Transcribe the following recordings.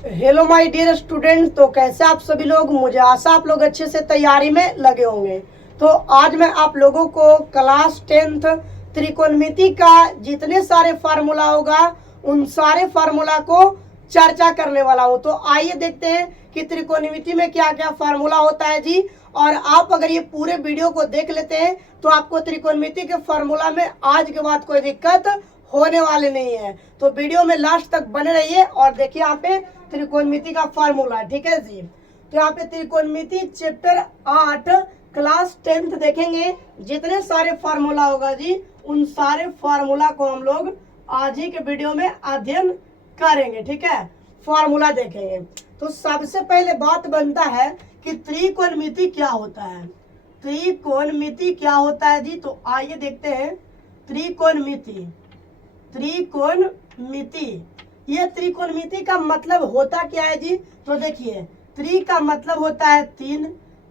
Hello my dear student. तो कैसे आप सभी लोग, मुझे आशा आप लोग अच्छे से तैयारी में लगे होंगे। तो आज मैं आप लोगों को क्लास 10th त्रिकोणमिति का जितने सारे फार्मूला होगा उन सारे फार्मूला को चर्चा करने वाला हूं। तो आइए देखते हैं कि त्रिकोणमिति में क्या क्या फार्मूला होता है जी। और आप अगर ये पूरे वीडियो को देख लेते हैं तो आपको त्रिकोणमिति के फार्मूला में आज के बाद कोई दिक्कत होने वाले नहीं है। तो वीडियो में लास्ट तक बने रहिए और देखिए यहाँ पे त्रिकोणमिति का फार्मूला। ठीक है जी। तो यहाँ पे त्रिकोणमिति चैप्टर 8 क्लास 10th देखेंगे। जितने सारे फार्मूला होगा जी उन सारे फार्मूला को हम लोग आज ही के वीडियो में अध्ययन करेंगे। ठीक है, फार्मूला देखेंगे। तो सबसे पहले बात बनता है कि त्रिकोणमिति क्या होता है। त्रिकोणमिति क्या होता है जी, तो आइए देखते हैं। त्रिकोणमिति, त्रिकोणमिति, ये त्रिकोणमिति का मतलब होता क्या है जी। तो देखिए, त्रि का मतलब होता है तीन,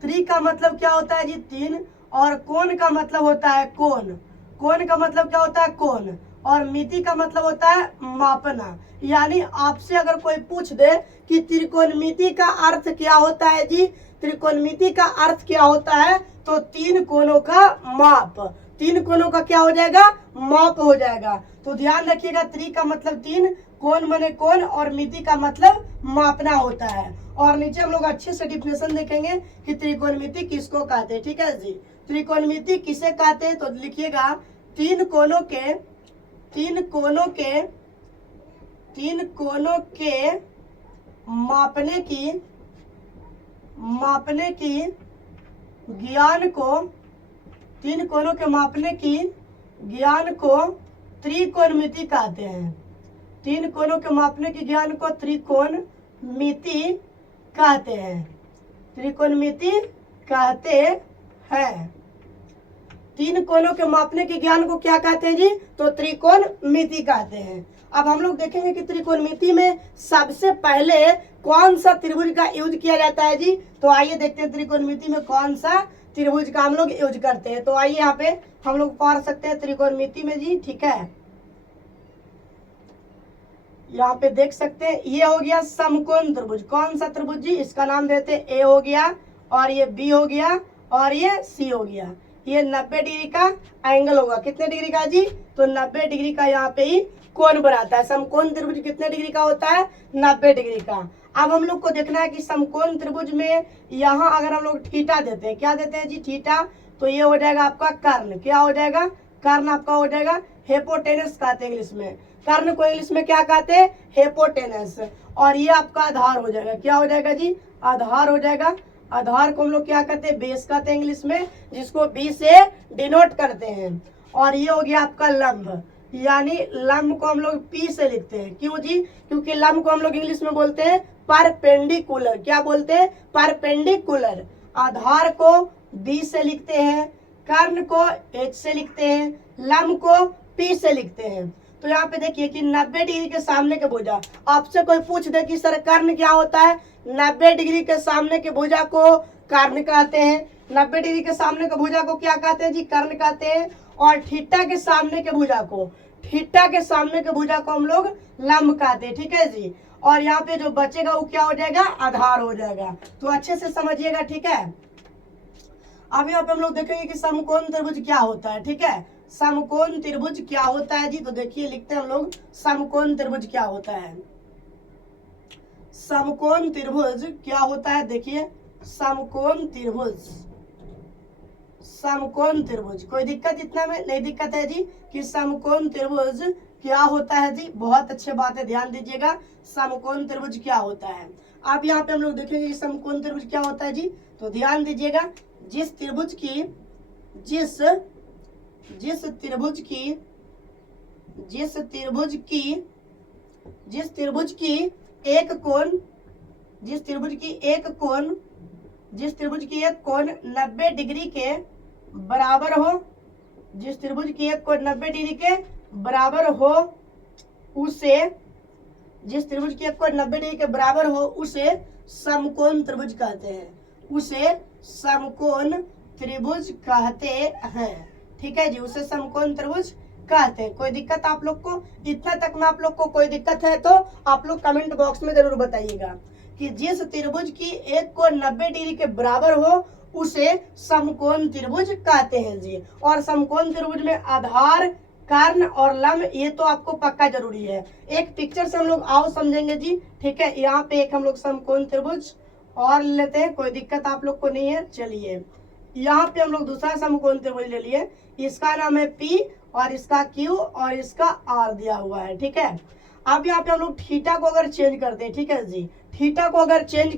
त्रि का मतलब क्या होता है जी तीन, और कोण का मतलब होता है कोण, कोण का मतलब क्या होता है कोण, और मिति का मतलब होता है मापना। यानी आपसे अगर कोई पूछ दे कि त्रिकोणमिति का अर्थ क्या होता है जी, त्रिकोणमिति का अर्थ क्या होता है, तो तीन कोणों का माप, तीन कोणों का क्या हो जाएगा, माप हो जाएगा। तो ध्यान रखिएगा, त्रि का मतलब तीन, कोण माने कोण, और मिति का मतलब मापना होता है। और नीचे हम लोग अच्छे से डिफिनेशन देखेंगे कि त्रिकोणमिति किसको कहते हैं। ठीक है जी, त्रिकोणमिति किसे कहते हैं, तो लिखिएगा तीन कोणों के, तीन कोणों के, तीन कोणों के मापने की, मापने की ज्ञान को, तीन कोणों के मापने की ज्ञान को त्रिकोणमिति कहते हैं। तीन कोणों के मापने की ज्ञान को त्रिकोणमिति कहते हैं, त्रिकोणमिति कहते हैं। तीन कोणों के मापने के ज्ञान को क्या कहते हैं जी, तो त्रिकोणमिति कहते हैं। अब हम लोग देखेंगे कि त्रिकोणमिति में सबसे पहले कौन सा त्रिभुज का यूज किया जाता है जी। तो आइए देखते हैं त्रिकोणमिति में कौन सा त्रिभुज का हम लोग यूज करते हैं। तो आइए यहाँ पे हम लोग पढ़ सकते हैं त्रिकोणमिति में जी। ठीक है, यहाँ पे देख सकते हैं, ये हो गया समकोण त्रिभुज। कौन सा त्रिभुज जी, इसका नाम देते हैं ए हो गया, और ये बी हो गया, और ये सी हो गया। ये 90 डिग्री का एंगल होगा। कितने डिग्री का जी, तो 90 डिग्री का यहाँ पे ही कोण बनाता है। समकोण त्रिभुज कितने डिग्री का होता है, 90 डिग्री का। अब हम लोग को देखना है कि समकोण त्रिभुज में यहाँ अगर हम लोग थीटा देते हैं, क्या देते हैं जी, थीटा, तो ये हो जाएगा आपका कर्ण। क्या हो जाएगा, कर्ण आपका हो जाएगा हिपोटेनस कहते हैं इंग्लिश में। कर्ण को इंग्लिश में क्या कहते हैं, हिपोटेनस। और ये आपका आधार हो जाएगा। क्या हो जाएगा जी, आधार हो जाएगा। आधार को हम लोग क्या कहते हैं, बेस कहते हैं इंग्लिश में, जिसको बी से डिनोट करते हैं। और ये हो गया आपका लंब, यानी लंब को हम लोग पी से लिखते हैं। क्यों जी, क्योंकि लंब को हम लोग इंग्लिश में बोलते हैं परपेंडिकुलर। क्या बोलते हैं, परपेंडिकुलर। आधार को बी से लिखते हैं, कर्ण को एच से लिखते हैं, लंब को पी से लिखते हैं। तो यहाँ पे देखिए कि 90 डिग्री के सामने के भुजा, आपसे कोई पूछ दे कि सर कर्ण क्या होता है, 90 डिग्री के सामने के भुजा को कर्ण कहते हैं। 90 डिग्री के सामने के भुजा को क्या कहते हैं जी, कर्ण कहते हैं। और थीटा के सामने के भुजा को, थीटा के सामने के भुजा को हम लोग लंब कहते हैं। ठीक है जी। और यहाँ पे जो बचेगा वो क्या हो जाएगा, आधार हो जाएगा। तो अच्छे से समझिएगा। ठीक है, अब यहाँ पे हम लोग देखेंगे कि समकोण त्रिभुज क्या होता है। ठीक है, समकोण त्रिभुज क्या होता है जी, तो देखिए लिखते हैं हम लोग समकोण त्रिभुज क्या होता है। समकोण त्रिभुज क्या होता है, देखिए समकोण त्रिभुज, समकोण त्रिभुज, कोई दिक्कत इतना में नहीं दिक्कत है जी कि समकोण त्रिभुज क्या होता है जी। बहुत अच्छे बात है, ध्यान दीजिएगा, समकोण त्रिभुज क्या होता है। अब यहाँ पे हम लोग देखेंगे कि समकोण त्रिभुज क्या होता है जी। तो ध्यान दीजिएगा, जिस त्रिभुज की, जिस त्रिभुज की, जिस त्रिभुज की, जिस त्रिभुज की एक कोण, जिस त्रिभुज की एक कोण, जिस त्रिभुज की एक कोण 90 डिग्री के बराबर हो, जिस त्रिभुज की एक कोण 90 डिग्री के बराबर हो उसे, जिस त्रिभुज की एक कोण 90 डिग्री के बराबर हो उसे समकोण त्रिभुज कहते हैं, उसे समकोण त्रिभुज कहते हैं। ठीक है जी, उसे समकोण त्रिभुज कहते हैं। कोई दिक्कत आप लोग को? इतना तक में आप लोग को कोई दिक्कत है तो आप लोग कमेंट बॉक्स में जरूर बताइएगा कि जिस त्रिभुज की एक कोण 90 डिग्री के बराबर हो उसे समकोण त्रिभुज कहते हैं जी। और समकोण त्रिभुज में आधार, कर्ण और लंब ये तो आपको पक्का जरूरी है। एक पिक्चर से हम लोग आओ समझेंगे जी, ठीक है। यहाँ पे एक हम लोग समकोण त्रिभुज और लेते हैं, कोई दिक्कत आप लोग को नहीं है। चलिए यहाँ पे हम लोग दूसरा समकोण त्रिभुज ले लिए, इसका नाम है P और इसका Q और इसका R दिया हुआ है, ठीक है। अब यहाँ पे हम लोग थीटा को अगर चेंज करते हैं, ठीक है जी, थीटा को अगर चेंज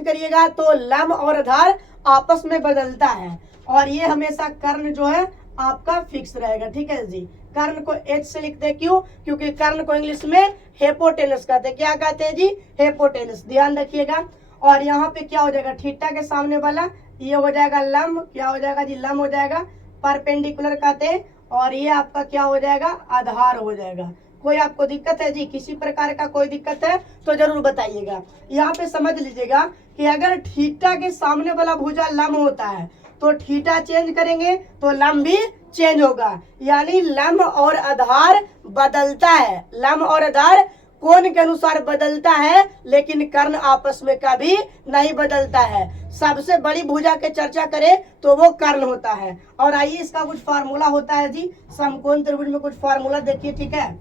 करिएगा तो लंब और आधार आपस में बदलता है और ये हमेशा कर्ण जो है आपका फिक्स रहेगा, ठीक है जी। कर्ण को H से लिखते हैं, क्यों? क्योंकि कर्ण को इंग्लिश में हेपोटेनस कहते हैं। क्या कहते हैं जी? हेपोटेनस, ध्यान रखिएगा। और यहाँ पे क्या हो जाएगा, थीटा के सामने वाला ये हो जाएगा लंब, क्या हो जाएगा जी? लंब हो जाएगा, परपेंडिकुलर कहते हैं। और ये आपका क्या हो जाएगा? आधार हो जाएगा। कोई आपको दिक्कत है जी? किसी प्रकार का कोई दिक्कत है तो जरूर बताइएगा। यहाँ पे समझ लीजिएगा कि अगर थीटा के सामने वाला भुजा लंब होता है तो थीटा चेंज करेंगे तो लंब भी चेंज होगा, यानी लंब और आधार बदलता है। लंब और आधार कोण के अनुसार बदलता है, लेकिन कर्ण आपस में कभी नहीं बदलता है। सबसे बड़ी भुजा के चर्चा करें तो वो कर्ण होता है। और आइए इसका कुछ फार्मूला होता है जी, समकोण त्रिभुज में कुछ फार्मूला देखिए, ठीक है।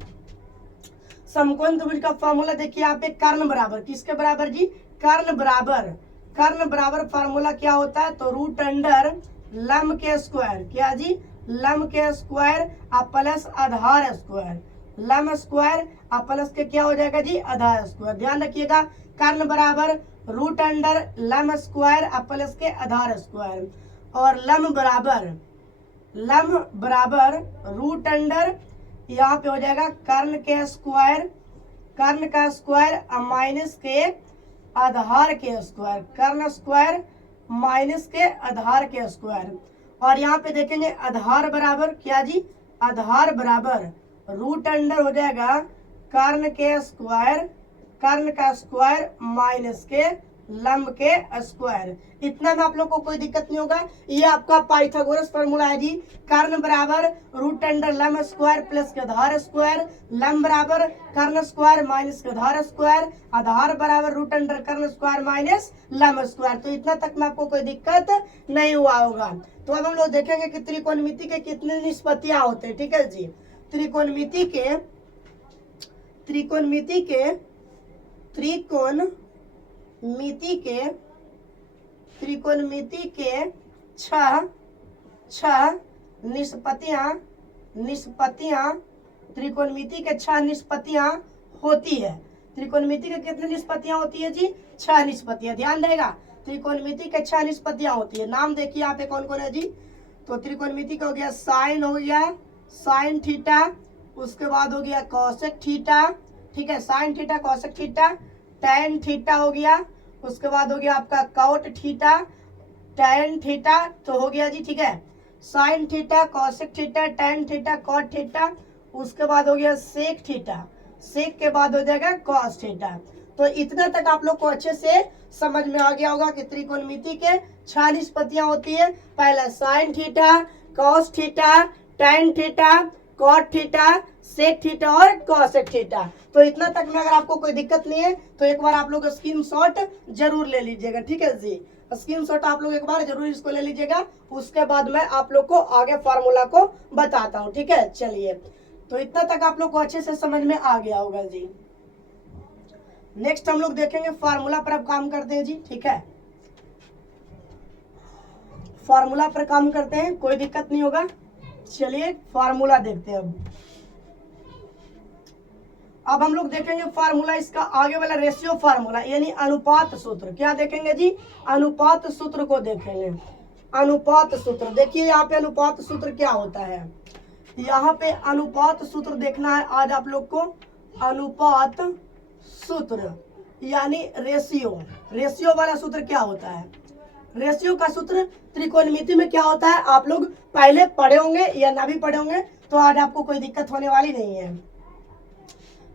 समकोण त्रिभुज का फार्मूला देखिए यहाँ पे, कर्ण बराबर किसके बराबर जी? कर्ण बराबर फार्मूला क्या होता है? तो रूट अंडर लंब के स्क्वायर, क्या जी? लंब के स्क्वायर प्लस आधार स्क्वायर, लंब स्क्वायर प्लस के क्या हो जाएगा जी? आधार स्क्वायर। ध्यान रखिएगा, कर्ण बराबर रूट अंडर लंब स्क्वायर प्लस के आधार स्क्वायर, और लंब बराबर रूट अंडर यहाँ पे हो जाएगा कर्ण के स्क्वायर, कर्ण का स्क्वायर माइनस के आधार के स्क्वायर, कर्ण स्क्वायर माइनस के आधार के स्क्वायर। और यहाँ पे देखेंगे आधार बराबर क्या जी? आधार बराबर रूट अंडर हो जाएगा कर्ण के स्क्वायर, कर्ण का स्क्वायर माइनस के लंब के स्क्वायर। इतना में आप लोग को कोई दिक्कत नहीं होगा। ये आपका पाइथागोरस फार्मूला है जी, कर्ण बराबर रूट अंडर लंब स्क्वायर प्लस के आधार स्क्वायर, लंब बराबर कर्ण स्क्वायर माइनस के आधार स्क्वायर, आधार बराबर रूट अंडर कर्ण स्क्वायर माइनस लंब स्क्वायर। तो इतना तक में आपको कोई दिक्कत नहीं हुआ होगा। तो अब हम लोग देखेंगे कि त्रिकोणमिति के कितने निष्पत्तियां होते हैं, ठीक है जी। त्रिकोणमिति के छह निष्पत्तियां त्रिकोणमिति के 6 निष्पत्तियां होती है। त्रिकोणमिति के कितने निष्पत्तियां होती है जी? 6 निष्पत्तियां। ध्यान रहेगा, त्रिकोणमिति के 6 निष्पत्तियां होती है। नाम देखिए यहाँ पे कौन कौन है जी। तो त्रिकोणमिति का हो गया साइन, हो गया साइन थीटा, उसके बाद हो गया कॉसेक थीटा, ठीक है, sine theta cosec theta, tan theta हो गया, उसके बाद हो गया आपका कॉट थीटा, टैन थीटा, तो हो गया जी, ठीक है। Sine theta cosec theta tan theta cot theta, उसके बाद हो गया सेक थीटा, सेक के बाद हो जाएगा कॉस थीटा। तो इतना तक आप लोग को अच्छे से समझ में आ गया होगा कि त्रिकोणमिति के 6 निष्पत्तियां होती है। पहला sine theta, cos theta, tan theta, cot theta, sec theta और कॉसेक थीटा। तो इतना तक में अगर आपको कोई दिक्कत नहीं है तो एक बार आप लोग स्क्रीनशॉट जरूर ले लीजिएगा, ठीक है जी। स्क्रीनशॉट आप लोग एक बार जरूर इसको ले लीजिएगा, उसके बाद मैं आप लोग को आगे फार्मूला को बताता हूँ, ठीक है। चलिए, तो इतना तक आप लोग को अच्छे से समझ में आ गया होगा जी। नेक्स्ट हम लोग देखेंगे फार्मूला पर अब काम करते हैं जी, ठीक है। फार्मूला पर काम करते हैं, कोई दिक्कत नहीं होगा। चलिए फार्मूला देखते हैं। अब हम लोग देखेंगे फार्मूला, इसका आगे वाला रेशियो फार्मूला यानी अनुपात सूत्र। क्या देखेंगे जी? अनुपात सूत्र को देखेंगे। अनुपात सूत्र देखिए, यहाँ पे अनुपात सूत्र क्या होता है। यहाँ पे अनुपात सूत्र देखना है आज आप लोग को। अनुपात सूत्र यानी रेशियो वाला सूत्र क्या होता है? रेशियो का सूत्र त्रिकोणमिति में क्या होता है आप लोग पहले पढ़े होंगे या ना भी पढ़े होंगे, तो आज आपको कोई दिक्कत होने वाली नहीं है।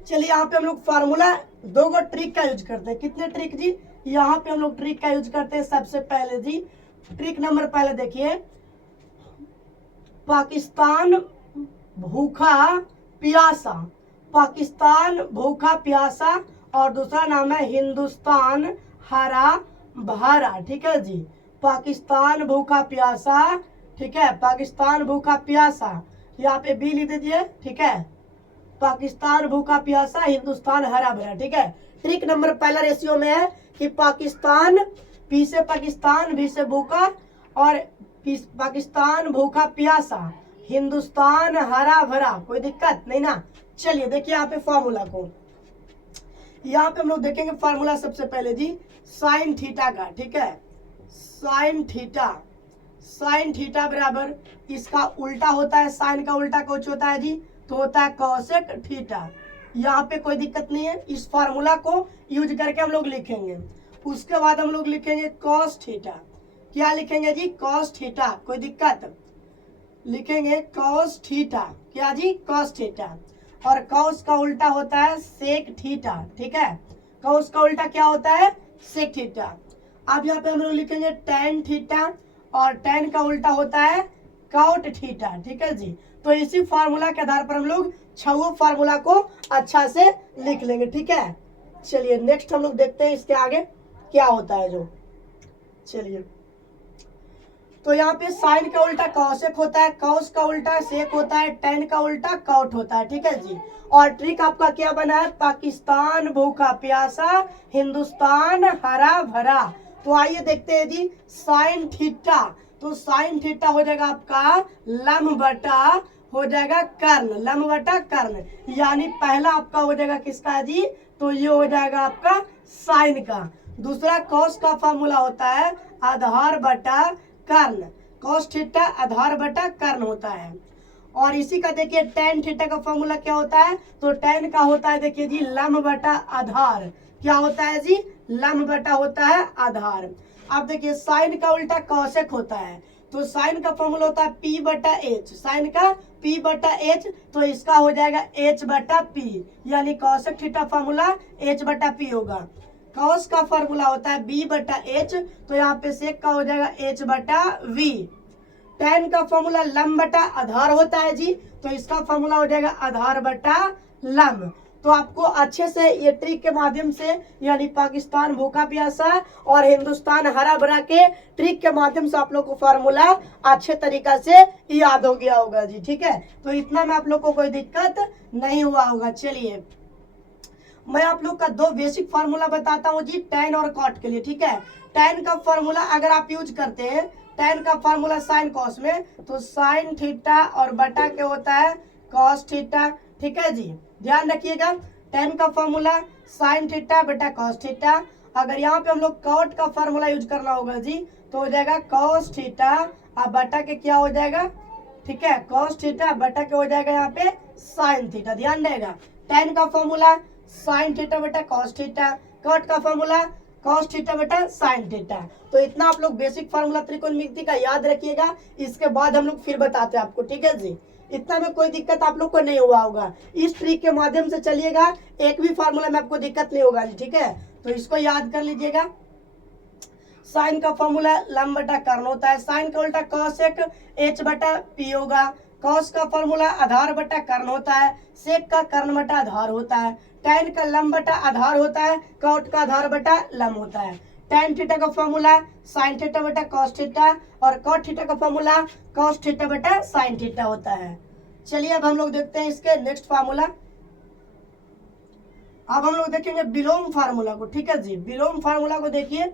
चलिए यहाँ पे हम लोग फार्मूला 2 ट्रिक का यूज करते हैं। कितने ट्रिक जी? यहाँ पे हम लोग ट्रिक का यूज करते हैं। सबसे पहले जी ट्रिक नंबर पहले देखिए, पाकिस्तान भूखा प्यासा, पाकिस्तान भूखा प्यासा, और दूसरा नाम है हिंदुस्तान हरा भरा। ठीक है जी, पाकिस्तान भूखा प्यासा, ठीक है, पाकिस्तान भूखा प्यासा, यहाँ पे बी लिख दीजिए। ठीक है, पाकिस्तान भूखा प्यासा, हिंदुस्तान हरा भरा। ठीक है, ट्रिक नंबर पहला रेशियो में है कि पाकिस्तान, पी से पाकिस्तान, बी से भूखा, और पाकिस्तान भूखा प्यासा, हिंदुस्तान हरा भरा। कोई दिक्कत नहीं ना। चलिए देखिए यहाँ पे फॉर्मूला को, यहाँ पे हम लोग देखेंगे फॉर्मूला सबसे पहले जी साइन थीटा का। ठीक है, साइन थीटा, साइन थीटा बराबर इसका उल्टा होता है, साइन का उल्टा कुछ होता है जी, तो होता है कॉसेक थीटा। यहाँ पे कोई दिक्कत नहीं है, इस फार्मूला को यूज करके हम लोग लिखेंगे। उसके बाद हम लोग लिखेंगे कॉस थीटा। क्या लिखेंगे जी? Cos theta. कोई दिक्कत? लिखेंगे कॉस थीटा। क्या जी? Cos theta. और कॉस का उल्टा होता है सेक थीटा। ठीक है, कॉस का उल्टा क्या होता है? Sec theta. अब यहाँ पे हम लोग लिखेंगे टेन थीटा, और टेन का उल्टा होता है कॉट थीटा। ठीक है जी, तो इसी फार्मूला के आधार पर हम लोग छवो फार्मूला को अच्छा से लिख लेंगे। ठीक है, चलिए नेक्स्ट हम लोग देखते हैं इसके आगे क्या होता है जो। चलिए, तो यहाँ पे साइन का उल्टा कॉसेक होता है, कॉस का उल्टा सेक होता है, टेन का उल्टा कॉट होता है। ठीक है जी, और ट्रिक आपका क्या बना है? पाकिस्तान भूखा प्यासा, हिंदुस्तान हरा भरा। तो आइए देखते हैं जी साइन थीटा। तो साइन थीटा हो जाएगा आपका लम बटा हो जाएगा कर्ण, लम बटा कर्ण, यानी पहला आपका हो जाएगा किसका जी? तो ये हो जाएगा आपका साइन का। दूसरा कॉस का फॉर्मूला होता है आधार बटा कर्ण, कॉस थीटा आधार बटा कर्ण होता है। और इसी का देखिए टेन थीटा का फॉर्मूला क्या होता है? तो टेन का होता है देखिए जी लम बटा आधार। क्या होता है जी? लम बटा होता है आधार। अब देखिए साइन का उल्टा कॉसेक होता है, तो साइन का फॉर्मूला होता है पी बटा एच, साइन का पी बटा एच, तो इसका हो जाएगा एच बटा पी, यानी कॉसेक थीटा फॉर्मूला एच बटा पी होगा। कॉस का फॉर्मूला होता है बी बटा एच, तो यहाँ पे सेक का हो जाएगा एच बटा वी। टेन का फॉर्मूला लम बटा आधार होता है जी, तो इसका फॉर्मूला हो जाएगा आधार बटा लम। तो आपको अच्छे से ये ट्रिक के माध्यम से, यानी पाकिस्तान भूखा प्यासा और हिंदुस्तान हरा भरा के ट्रिक के माध्यम से आप लोग को फार्मूला अच्छे तरीका से याद हो गया होगा जी। ठीक है, तो इतना में आप लोग को कोई दिक्कत नहीं हुआ होगा। चलिए मैं आप लोग का दो बेसिक फार्मूला बताता हूँ जी टेन और कॉट के लिए। ठीक है, टेन का फार्मूला अगर आप यूज करते हैं, टेन का फार्मूला साइन कॉस में, तो साइन थीटा और बटा के होता है कॉस थीटा। ठीक है जी, ध्यान रखिएगा, टेन का फॉर्मूला साइन थीटा बटा कॉस थीटा। अगर यहाँ पे हम लोग कॉट का फॉर्मूला यूज करना होगा जी, तो हो जाएगा कॉस थीटा और बटा के क्या हो जाएगा? ठीक है, कॉस थीटा बटा के हो जाएगा यहाँ पे साइन थीटा। ध्यान देगा, टेन का फॉर्मूला साइन थीटा बटा कॉस थीटा, कॉट का फॉर्मूला कॉस थीटा बटा साइन थीटा। तो इतना आप लोग बेसिक फार्मूला त्रिकोणमिति का याद रखिएगा, इसके बाद हम लोग फिर बताते हैं आपको। ठीक है जी, इतना में कोई दिक्कत आप लोग को नहीं हुआ होगा। इस ट्रिक के माध्यम से चलिएगा, एक भी फार्मूला में आपको दिक्कत नहीं होगा जी। ठीक है, तो इसको याद कर लीजिएगा। साइन का फॉर्मूला लम बटा कर्ण होता है, साइन का उल्टा कॉसेक एच बटा पी होगा, कॉस का फॉर्मूला आधार बटा कर्ण होता है, सेक का कर्ण बटा आधार होता है, टेन का लम बटा आधार होता है, कॉट का आधार बटा लम होता है। टेन थीटा का फॉर्मूला साइन थीटा बटा कॉस थीटा, और कॉट थीटा का फॉर्मूला कॉस थीटा बटा साइन थीटा होता है। चलिए अब हम लोग देखते हैं इसके नेक्स्ट फार्मूला। अब हम लोग देखेंगे विलोम फार्मूला को। ठीक है जी, विलोम फार्मूला को देखिए।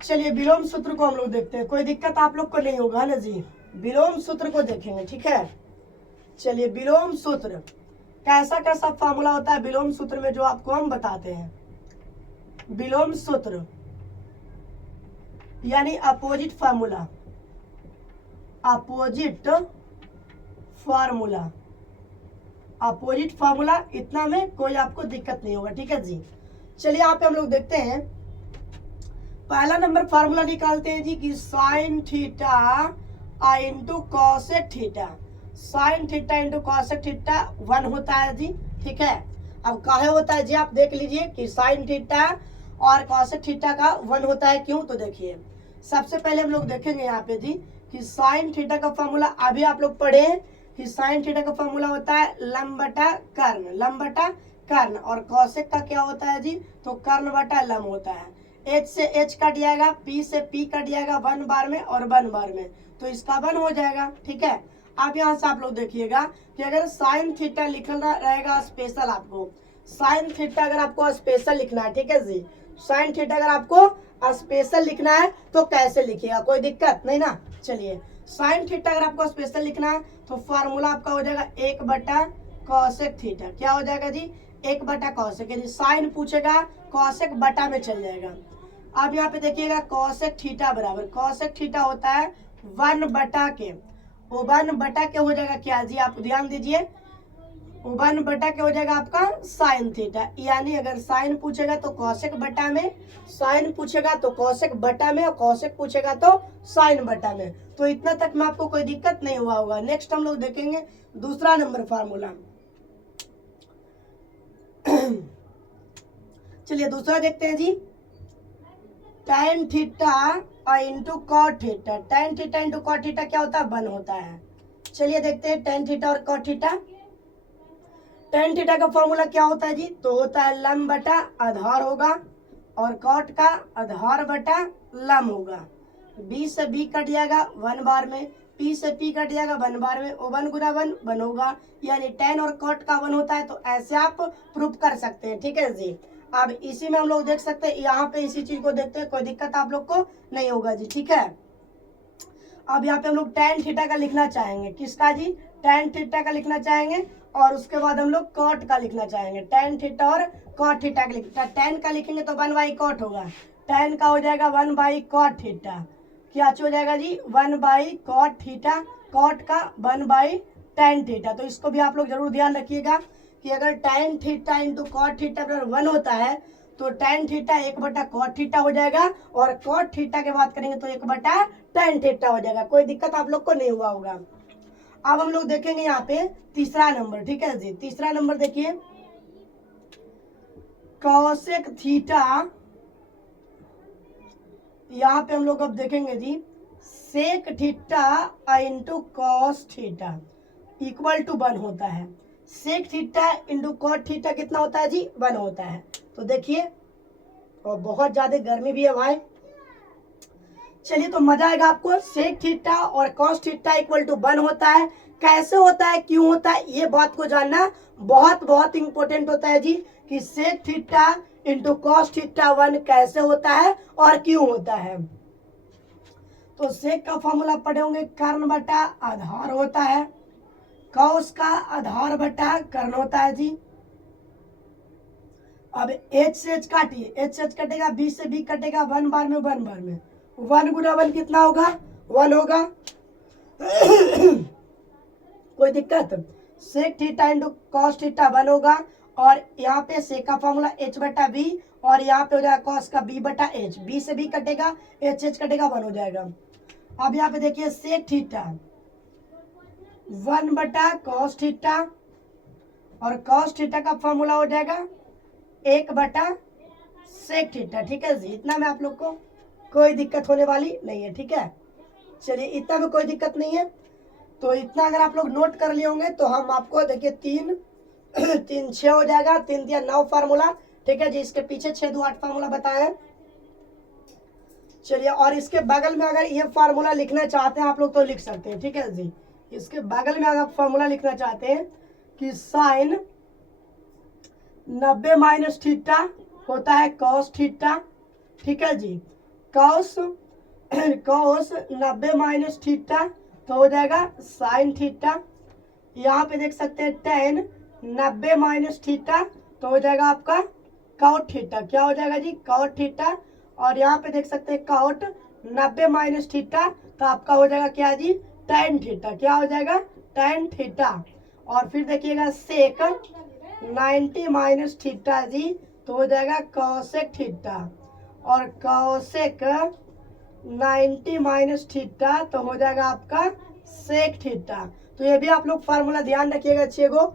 चलिए विलोम सूत्र को हम लोग देखते हैं, कोई दिक्कत आप लोग को नहीं होगा ना जी। विलोम सूत्र को देखेंगे। ठीक है, चलिए विलोम सूत्र कैसा कैसा फार्मूला होता है विलोम सूत्र में, जो आपको हम बताते हैं। विलोम सूत्र यानी opposite formula, opposite formula, opposite formula, इतना में कोई आपको दिक्कत नहीं होगा। ठीक है जी, चलिए यहाँ पे हम लोग देखते हैं। पहला नंबर फार्मूला निकालते हैं जी कि sine theta into cosec theta, sine theta into cosec theta 1 होता है जी। ठीक है, अब काहे होता है जी, आप देख लीजिए कि साइन थीटा और कॉसेक थीटा का 1 होता है, क्यों? तो देखिए सबसे पहले हम लोग देखेंगे यहाँ पे जी कि साइन थीटा का फॉर्मूला अभी आप लोग पढ़े कि साइन थीटा का फॉर्मूला होता है लंब बटा कर्ण, लंब बटा कर्ण, और कौशिक का क्या होता है जी, तो कर्ण बटा लंब होता है। एच से एच कट जाएगा, पी से पी कट जाएगा 1 बार में और 1 बार में, तो इसका 1 हो जाएगा। ठीक है, अब यहाँ से आप लोग देखिएगा कि अगर साइन थीटा लिखना रहेगा स्पेशल, आपको साइन थीटा अगर आपको स्पेशल लिखना है, ठीक है जी, साइन थीटा अगर आपको स्पेशल लिखना है तो कैसे लिखिएगा, कोई दिक्कत नहीं ना। चलिए, साइन थीटा अगर आपको स्पेशल लिखना है तो फार्मूला आपका हो जाएगा 1 बटा कॉसेक थीटा। क्या हो जाएगा जी, 1 बटा कॉसेक, यदि साइन पूछेगा कॉसेक बटा में चल जाएगा। अब यहाँ पे देखिएगा कॉसेक थीटा बराबर, कॉसेक थीटा होता है 1 बटा के, वो 1 बटा के हो जाएगा क्या जी, आप ध्यान दीजिए, 1 बटा के हो जाएगा आपका साइन थीटा। यानी अगर साइन पूछेगा तो कॉसेक बटा में, साइन पूछेगा तो कॉसेक बटा में, और कॉसेक पूछेगा तो साइन बटा में। तो इतना तक में आपको कोई दिक्कत नहीं हुआ होगा। नेक्स्ट हम लोग देखेंगे दूसरा नंबर फार्मूला। चलिए दूसरा देखते हैं जी, tan theta into cot theta. tan theta into cot theta क्या होता है, 1 होता है। चलिए देखते हैं tan थीटा और कॉट थीटा। tan थीटा का फॉर्मूला क्या होता है जी, तो होता है लंब बटा आधार होगा, और कॉट का आधार बटा लंब होगा। b से b कट जाएगा 1 बार में, p से p कट जाएगा 1 बार में, 1 गुना 1 होगा, यानी tan और कॉट का 1 होता है। तो ऐसे आप प्रूफ कर सकते हैं। ठीक है जी, अब इसी में हम लोग देख सकते हैं, यहाँ पे इसी चीज को देखते हैं, कोई दिक्कत आप लोग को नहीं होगा जी। ठीक है, अब यहाँ पे हम लोग tan थीटा का लिखना चाहेंगे, किसका जी, tan थीटा का लिखना चाहेंगे, और उसके बाद हम लोग कॉट का लिखना चाहेंगे। tan थीटा और कॉट थीटा का लिखना, tan का लिखेंगे तो 1 बाई कॉट होगा, tan का हो जाएगा 1 बाई कॉट थीटा। क्या हो जाएगा जी, 1 बाई कॉट थीटा, कॉट का 1 बाई tan थीटा। तो इसको भी आप लोग जरूर ध्यान रखिएगा कि अगर tan theta into cot theta बराबर 1 होता है तो tan थीटा 1 बटा कॉट थीटा हो जाएगा, और कॉट थीटा की बात करेंगे तो 1 बटा tan थीटा हो जाएगा। कोई दिक्कत आप लोग को नहीं हुआ होगा। अब हम लोग देखेंगे यहाँ पे तीसरा नंबर। ठीक है जी, तीसरा नंबर देखिए, कॉसेक थीटा, यहाँ पे हम लोग अब देखेंगे जी sec theta into cos theta equal to 1 होता है। Sec theta into cot theta कितना होता है जी, 1 होता है। तो देखिए, और बहुत ज्यादा गर्मी भी है भाई, चलिए तो मजा आएगा आपको। सेक थीटा और कॉस थीटा इक्वल टू 1 होता है। कैसे होता है, क्यों होता है, ये बात को जानना बहुत बहुत इंपॉर्टेंट होता है जी, कि sec theta into cos theta 1 कैसे होता है और क्यों होता है। तो सेक का फॉर्मूला पढ़े होंगे, कर्ण बटा आधार होता है, कॉस का आधार बटा कर्ण होता है जी। अब एच से एच काटिए, एच से एच कटेगा, बी से बी कटेगा 1 बार में 1 बार में, 1 गुना 1 कितना होगा, 1 होगा। कोई दिक्कत, sec theta into cos theta 1 होगा, और यहाँ पे सेक का फॉर्मूला h बटा बी, और यहाँ पे हो जाएगा कॉस का b बटा h, b से b कटेगा, h h कटेगा, 1 हो जाएगा। अब यहाँ पे देखिए सेक थीटा 1 बटा कॉस थीटा, और कॉस थीटा का फॉर्मूला हो जाएगा 1 बटा सेक थीटा। ठीक है जी, इतना में आप लोग को कोई दिक्कत होने वाली नहीं है। ठीक है, चलिए इतना में कोई दिक्कत नहीं है। तो इतना अगर आप लोग नोट कर लिए होंगे तो हम आपको देखिए 3 6 हो जाएगा, 3 3 9 फार्मूला। ठीक है जी, इसके पीछे 6 2 8 फार्मूला बताया। चलिए, और इसके बगल में अगर ये फार्मूला लिखना चाहते हैं आप लोग तो लिख सकते हैं। ठीक है जी, इसके बगल में अगर फार्मूला लिखना चाहते हैं कि साइन 90 माइनस थीटा होता है कॉस थीटा। ठीक है जी, कॉस 90 माइनस थीटा तो हो जाएगा साइन थीटा। यहाँ पे देख सकते हैं tan 90 माइनस थीटा तो हो जाएगा आपका कॉट थीटा। क्या हो जाएगा जी, कॉट थीटा। और यहाँ पे देख सकते हैं कॉट 90 माइनस थीटा तो आपका हो जाएगा क्या जी, tan थीटा। क्या हो जाएगा, tan थीटा। और फिर देखिएगा सेक 90 माइनस थीटा जी तो हो जाएगा कॉसेक थीटा, और कॉसेक 90 माइनस थीटा तो हो जाएगा आपका सेक थीटा। तो ये भी आप लोग फार्मूला ध्यान रखिएगा 6 गो,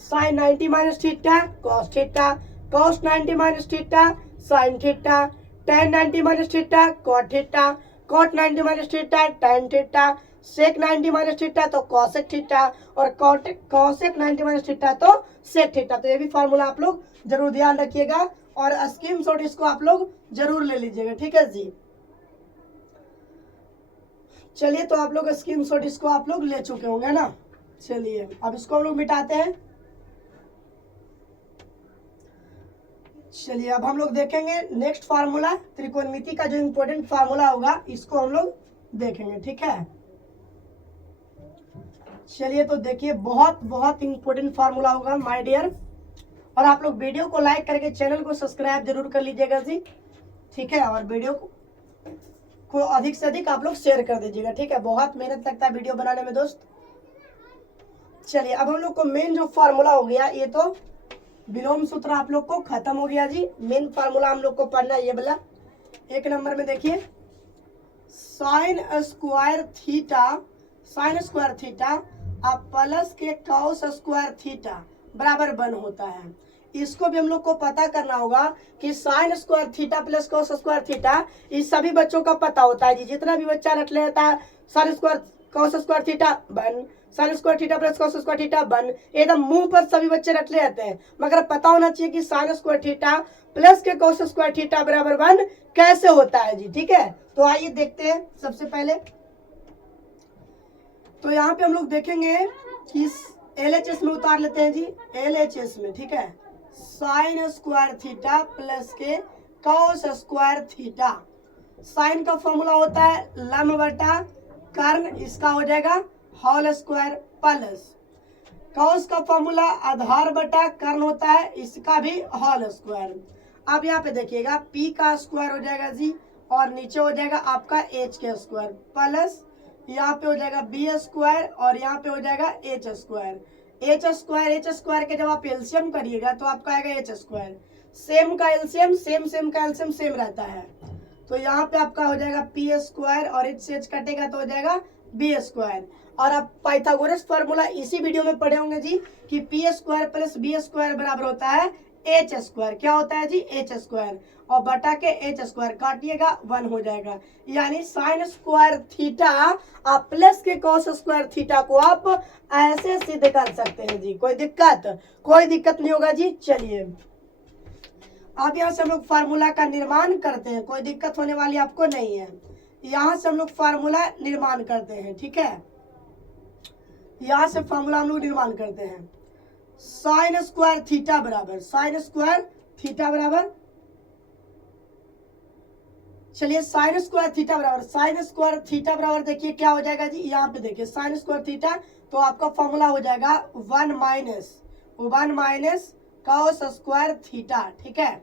sine 90 minus theta cos theta, cos 90 minus theta sine theta, tan 90 minus theta cot theta, cot 90 minus theta tan theta, sec 90 minus theta तो कॉसेक थीटा, और कॉसेक 90 माइनस थीटा तो सेक थीटा। तो ये भी formula आप लोग जरूर ध्यान रखिएगा और स्क्रीनशॉट इसको आप लोग जरूर ले लीजिएगा, ठीक है जी। चलिए, तो आप लोग स्क्रीनशॉट इसको आप लोग ले चुके होंगे ना। चलिए अब इसको हम लोग मिटाते हैं। चलिए अब हम लोग देखेंगे नेक्स्ट फार्मूला, त्रिकोणमिति का जो इंपॉर्टेंट फार्मूला होगा इसको हम लोग देखेंगे, ठीक है। चलिए तो देखिए, बहुत बहुत इंपॉर्टेंट फार्मूला होगा माय डियर, और आप लोग वीडियो को लाइक करके चैनल को सब्सक्राइब जरूर कर लीजिएगा जी, ठीक है। और वीडियो को अधिक से अधिक आप लोग शेयर कर दीजिएगा, ठीक है। बहुत मेहनत लगता है वीडियो बनाने में दोस्त। चलिए अब हम लोग को मेन जो फार्मूला हो गया, ये तो विलोम सूत्र आप लोग को खत्म हो गया जी। मेन फार्मूला हम लोग को पढ़ना है ये वाला। एक नंबर में देखिए, साइन स्क्वायर थीटा अब प्लस के कॉस स्क्वायर थीटा बराबर 1 होता है। इसको भी हम लोग को पता करना होगा कि sign square theta plus cos square theta, इस सभी बच्चों का पता होता है जी। जितना भी बच्चा रट लेता है sine square cos square theta 1, sine square theta plus cos square theta 1, एकदम मुंह पर सभी बच्चे रट ले जाते हैं। मगर पता होना चाहिए कि साइन स्क्वायर थीटा प्लस के कॉस स्क्वायर थीटा बराबर 1 कैसे होता है जी, ठीक है। तो आइए देखते हैं। सबसे पहले तो यहाँ पे हम लोग देखेंगे कि LHS में उतार लेते हैं जी, LHS में, ठीक है। साइन स्क्वायर थीटा प्लस के कॉस स्क्वायर थीटा, साइन का फॉर्मूला होता है लंब बटा कर्ण, इसका हो जाएगा होल स्क्वायर, प्लस कॉस का फॉर्मूला आधार बटा कर्ण होता है, इसका भी होल स्क्वायर। अब यहाँ पे देखिएगा p का स्क्वायर हो जाएगा जी, और नीचे हो जाएगा आपका h के स्क्वायर, प्लस यहाँ पे हो जाएगा b स्क्वायर, और यहाँ पे हो जाएगा h स्क्वायर। h स्क्वायर के जब आप एलसीएम करिएगा तो आपका आएगा h स्क्वायर। सेम का एलसीएम सेम का एलसीएम सेम रहता है, तो यहाँ पे आपका हो जाएगा p स्क्वायर, और h से h कटेगा तो हो जाएगा b स्क्वायर। और आप पाइथागोरस फार्मूला इसी वीडियो में पढ़े होंगे जी कि p square plus b square बराबर होता है h स्क्वायर। क्या होता है जी, h स्क्वायर, और बटा के h स्क्वायर काटिएगा 1 हो जाएगा। यानी साइन स्क्वायर थीटा आप प्लस के कॉस स्क्वायर थीटा को आप ऐसे सिद्ध कर सकते हैं जी। कोई दिक्कत नहीं होगा जी। चलिए अब यहाँ से हम लोग फार्मूला का निर्माण करते हैं, कोई दिक्कत होने वाली आपको नहीं है। यहाँ से हम लोग फार्मूला निर्माण करते हैं, ठीक है। यहाँ से फार्मूला हम लोग निर्माण करते हैं। साइन स्क्वायर थीटा बराबर चलिए साइन स्क्वायर थीटा बराबर देखिए क्या हो जाएगा जी। यहाँ पे देखिए साइन स्क्वायर थीटा, तो आपका फॉर्मूला हो जाएगा 1 माइनस कॉस स्क्वायर थीटा, ठीक है।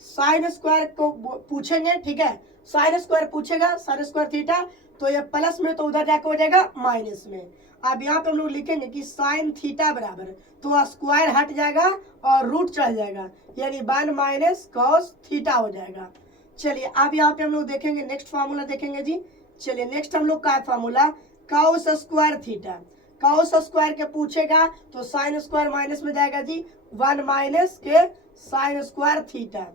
साइन स्क्वायर को पूछेंगे, ठीक है, साइन स्क्वायर पूछेगा साइन स्क्वायर थीटा, तो ये प्लस में तो उधर जाकर हो जाएगा माइनस में। अब यहाँ पे हम लोग लिखेंगे कि साइन थीटा बराबर, तो स्क्वायर हट जाएगा और रूट चढ़ जाएगा, यानी 1 माइनस कॉस थीटा हो जाएगा। चलिए अब यहाँ पे हम लोग देखेंगे नेक्स्ट फार्मूला देखेंगे जी। चलिए नेक्स्ट हम लोग का formula cos square theta, cos square के पूछेगा तो साइन स्क्वायर माइनस में जाएगा जी, 1 माइनस के साइन स्क्वायर थीटा।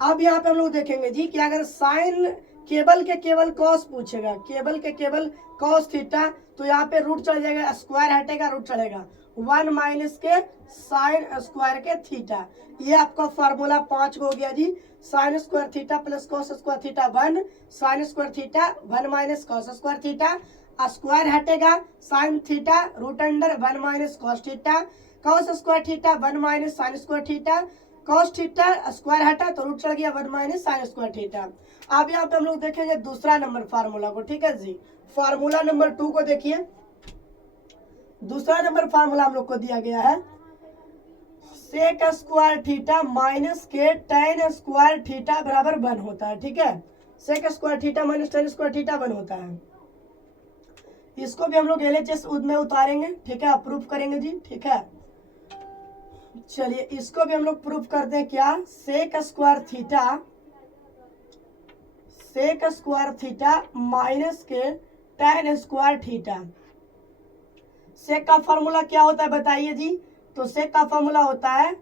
अब यहाँ पे हम लोग देखेंगे जी कि अगर साइन केवल कॉस पूछेगा, केवल कॉस थीटा, तो यहाँ पे रूट चढ़ जाएगा, स्क्वायर हटेगा रूट चढ़ेगा, 1 माइनस के साइन स्क्वायर के थीटा। ये आपका फार्मूला 5 हो गया जी। Sine square theta plus cos square theta 1, sine square theta 1 minus cos square theta, square हटेगा sine theta root under 1 minus cos theta, cos square theta 1 minus sine square theta, cos theta square हटा तो root चढ़ गया 1 minus sine square theta. अब यहाँ पे हम लोग देखेंगे दूसरा नंबर फार्मूला को, ठीक है जी। फार्मूला नंबर 2 को देखिए। दूसरा नंबर फार्मूला हम लोग को दिया गया है सेक स्क्वायर थीटा माइनस के tan स्क्वायर थीटा बराबर 1 होता है, ठीक है। Sec square theta minus tan square theta 1 होता है। इसको भी हम लोग LHS में उतारेंगे, ठीक है, प्रूफ करेंगे जी, ठीक है। चलिए इसको भी हम लोग प्रूफ करते हैं। क्या, सेक स्क्वायर थीटा माइनस के tan स्क्वायर थीटा। सेक का फॉर्मूला क्या होता है बताइए जी। तो सेक का फॉर्मूला होता है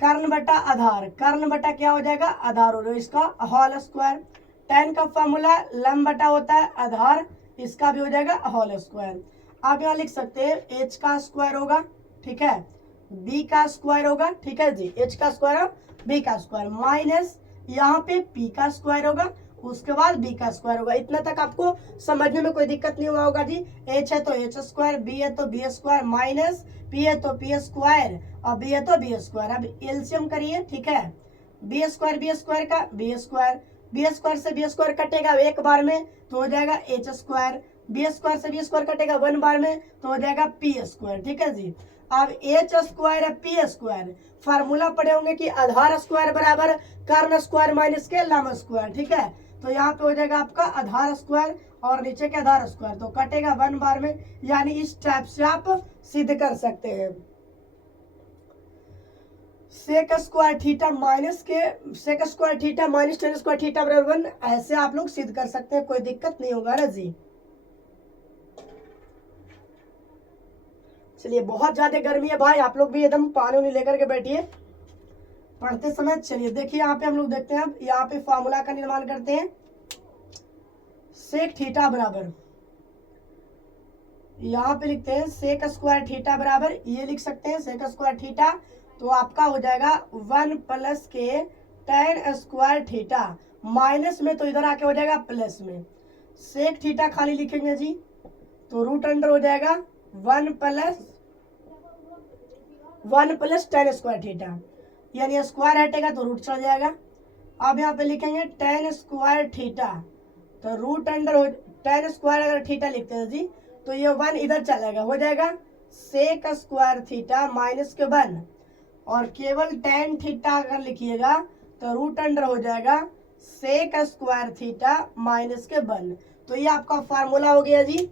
कर्ण बटा आधार, कर्ण बटा क्या हो जाएगा, आधार हो जाएगा, इसका होल स्क्वायर, tan का फॉर्मूला लंब बटा होता है आधार, इसका भी हो जाएगा होल स्क्वायर। आप यहाँ लिख सकते हैं h का स्क्वायर होगा, ठीक है, b का स्क्वायर होगा, ठीक है जी, h का स्क्वायर और b का स्क्वायर माइनस यहाँ पे p का स्क्वायर होगा, उसके बाद b का स्क्वायर होगा। इतना तक आपको समझने में कोई दिक्कत नहीं हुआ होगा जी। h है तो h स्क्वायर, b है तो b स्क्वायर माइनस p है तो p स्क्वायर और b है तो b स्क्वायर। अब एलसीएम करिए, ठीक है, b स्क्वायर का b स्क्वायर से b स्क्वायर कटेगा एक बार में तो हो जाएगा h स्क्वायर, b स्क्वायर से b स्क्वायर कटेगा वन बार में तो हो जाएगा p स्क्वायर, ठीक है जी। अब h स्क्वायर है p स्क्वायर, फार्मूला पढ़े होंगे कि आधार स्क्वायर बराबर कर्ण स्क्वायर माइनस के लंब स्क्वायर, ठीक है, तो यहाँ पे हो जाएगा आपका आधार स्क्वायर और नीचे के आधार स्क्वायर, तो कटेगा वन बार में, यानी इस टाइप से आप सिद्ध कर सकते हैं। Sec square theta minus tan square theta बराबर 1, ऐसे आप लोग सिद्ध कर सकते हैं, कोई दिक्कत नहीं होगा ना जी। चलिए, बहुत ज्यादा गर्मी है भाई, आप लोग भी एकदम पानी लेकर के बैठिए पढ़ते समय। चलिए देखिए, यहाँ पे हम लोग देखते हैं, अब यहाँ पे फॉर्मूला का निर्माण करते हैं। सेक थीटा बराबर, यहाँ पे लिखते हैं सेक स्क्वायर थीटा बराबर, ये लिख सकते हैं सेक स्क्वायर थीटा, तो आपका हो जाएगा 1 प्लस के tan स्क्वायर थीटा, माइनस में तो इधर आके हो जाएगा प्लस में, सेक थीटा खाली लिखेंगे जी, तो रूट अंडर हो जाएगा 1 प्लस tan स्क्वायर थीटा, यानी स्क्वायर हटेगा तो रूट चल जाएगा। अब यहाँ पे लिखेंगे tan स्क्वायर थीटा, तो रूट अंडर tan स्क्वायर अगर थीटा लिखते हैं जी तो ये 1 इधर चलेगा, हो जाएगा सेक स्क्वायर थीटा माइनस के 1, और केवल tan थीटा अगर लिखिएगा तो रूट अंडर हो जाएगा सेक स्क्वायर थीटा माइनस के 1। तो ये आपका फार्मूला हो गया जी,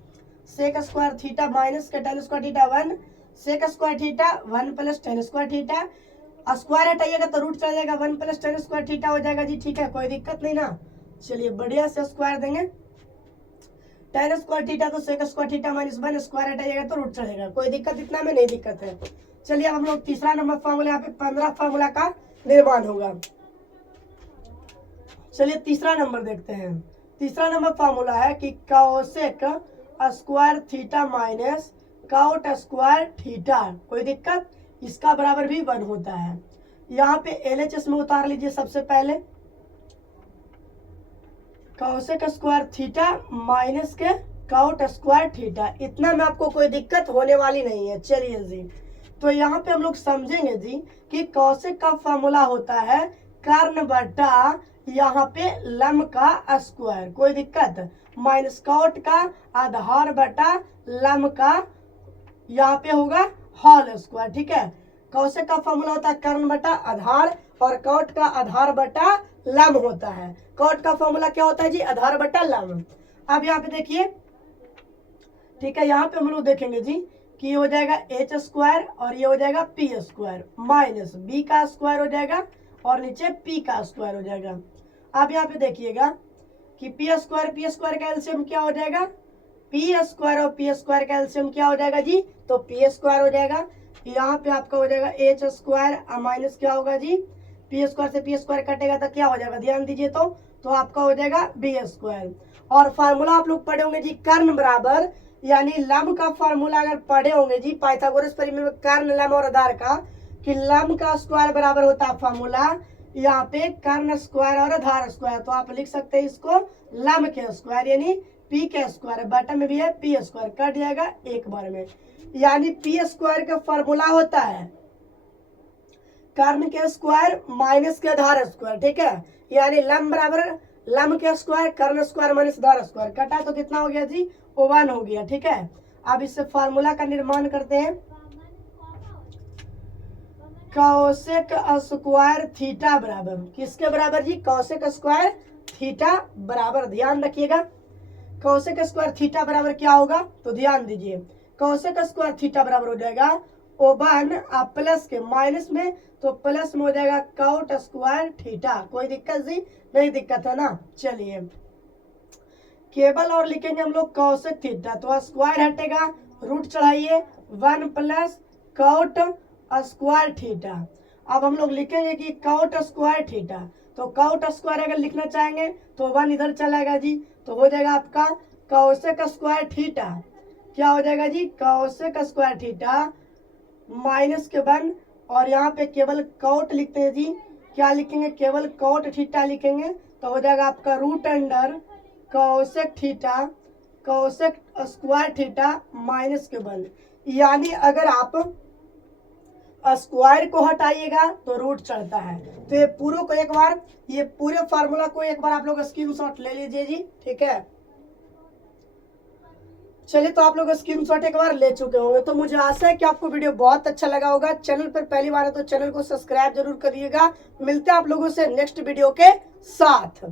सेक स्क्वायर थीटा माइनस के tan square theta 1, sec square theta 1 plus tan square theta, square हटाइएगा तो रूट चल जाएगा 1 प्लस tan स्क्वायर थीटा हो जाएगा जी, ठीक है, कोई दिक्कत नहीं ना। चलिए बढ़िया से स्क्वायर देंगे, tan स्क्वायर थीटा तो sec square theta minus 1, square हटाइएगा तो रूट चलेगा, कोई दिक्कत इतना में नहीं दिक्कत है। चलिए अब हम लोग तीसरा नंबर फार्मूला, यहाँ पे 15 फार्मूला का निर्माण होगा। चलिए तीसरा नंबर देखते हैं। तीसरा नंबर फार्मूला है कि cosec square theta minus cot square theta, कोई दिक्कत, इसका बराबर भी 1 होता है। यहाँ पे एलएचएस में उतार लीजिए सबसे पहले, कोसेक स्क्वायर थीटा माइनस के कॉट स्क्वायर थीटा, इतना में आपको कोई दिक्कत होने वाली नहीं है। चलिए जी, तो यहाँ पे हम लोग समझेंगे जी कि कोसेक का फॉर्मूला होता है कर्ण बटा यहाँ पे लंब का स्क्वायर, कोई दिक्कत, माइनस कॉट का आधार बटा लंब का यहाँ पे होगा होल स्क्वायर, ठीक है। कोसेक का फॉर्मूला होता है कर्ण बटा आधार और कॉट का आधार बटा लंब होता है। कॉट का फॉर्मूला क्या होता है जी, आधार बटा लंब। अब यहाँ पे देखिए, ठीक है, यहाँ पे हम लोग देखेंगे जी कि ये हो जाएगा h स्क्वायर और ये हो जाएगा p स्क्वायर माइनस b का स्क्वायर हो जाएगा और नीचे p का स्क्वायर हो जाएगा। अब यहाँ पे देखिएगा कि p स्क्वायर का एलसीएम क्या हो जाएगा, p स्क्वायर और p स्क्वायर का एलसीएम क्या हो जाएगा जी, तो p स्क्वायर हो जाएगा। यहाँ पे आपका हो जाएगा h स्क्वायर माइनस क्या होगा जी, p स्क्वायर से p स्क्वायर कटेगा तो क्या हो जाएगा, ध्यान दीजिए, तो आपका हो जाएगा b स्क्वायर। और फार्मूला आप लोग पढ़े होंगे जी कर्ण बराबर, यानी लंब का फार्मूला अगर पढ़े होंगे जी पाइथागोरस परिमेय में कर्ण लंब और आधार का, कि लंब का स्क्वायर बराबर होता है फार्मूला यहाँ पे कर्ण स्क्वायर और आधार स्क्वायर, तो आप लिख सकते हैं इसको लंब के स्क्वायर, यानी p के स्क्वायर, बटन में भी है p स्क्वायर, कट जाएगा एक बार में, यानी p स्क्वायर का फार्मूला होता है कर्ण के स्क्वायर माइनस के आधार स्क्वायर, ठीक है, यानी लंब बराबर लंब के स्क्वायर कर्ण स्क्वायर माइनस आधार स्क्वायर, कटा तो कितना हो गया जी, 1 हो गया, ठीक है। अब इससे फार्मूला का निर्माण करते हैं, कोसेक स्क्वायर थीटा बराबर किसके बराबर जी, कोसेक स्क्वायर थीटा बराबर, ध्यान रखिएगा कोसेक स्क्वायर थीटा बराबर क्या होगा, तो ध्यान दीजिए कोसेक स्क्वायर थीटा बराबर हो जाएगा 1 प्लस के माइनस में तो प्लस में हो जाएगा कॉट स्क्वायर थीटा, कोई दिक्कत जी नहीं, दिक्कत है ना। चलिए केवल और लिखेंगे हम लोग कोसेक थीटा, तो स्क्वायर हटेगा रूट चढ़ाइए 1 प्लस कॉट स्क्वायर थीटा। अब हम लोग लिखेंगे कि कॉट स्क्वायर थीटा, तो काउट स्क्वायर अगर लिखना चाहेंगे तो 1 इधर चलाएगा जी, तो हो जाएगा आपका कोसेक स्क्वायर थीटा। क्या हो जाएगा जी? कोसेक स्क्वायर थीटा माइनस के 1, और यहाँ पे केवल कॉट लिखते हैं जी। क्या लिखेंगे? केवल कॉट थीटा लिखेंगे, तो हो जाएगा आपका root under cosec theta cosec square theta minus के 1। यानी अगर आप स्क्वायर को हटाइएगा तो रूट चढ़ता है। तो ये पूरे को एक बार, ये पूरे फार्मूला को एक बार आप लोग स्क्रीनशॉट ले लीजिए जी, ठीक है। चलिए, तो आप लोग स्क्रीनशॉट एक बार ले चुके होंगे, तो मुझे आशा है कि आपको वीडियो बहुत अच्छा लगा होगा। चैनल पर पहली बार है तो चैनल को सब्सक्राइब जरूर करिएगा। मिलते हैं आप लोगों से नेक्स्ट वीडियो के साथ।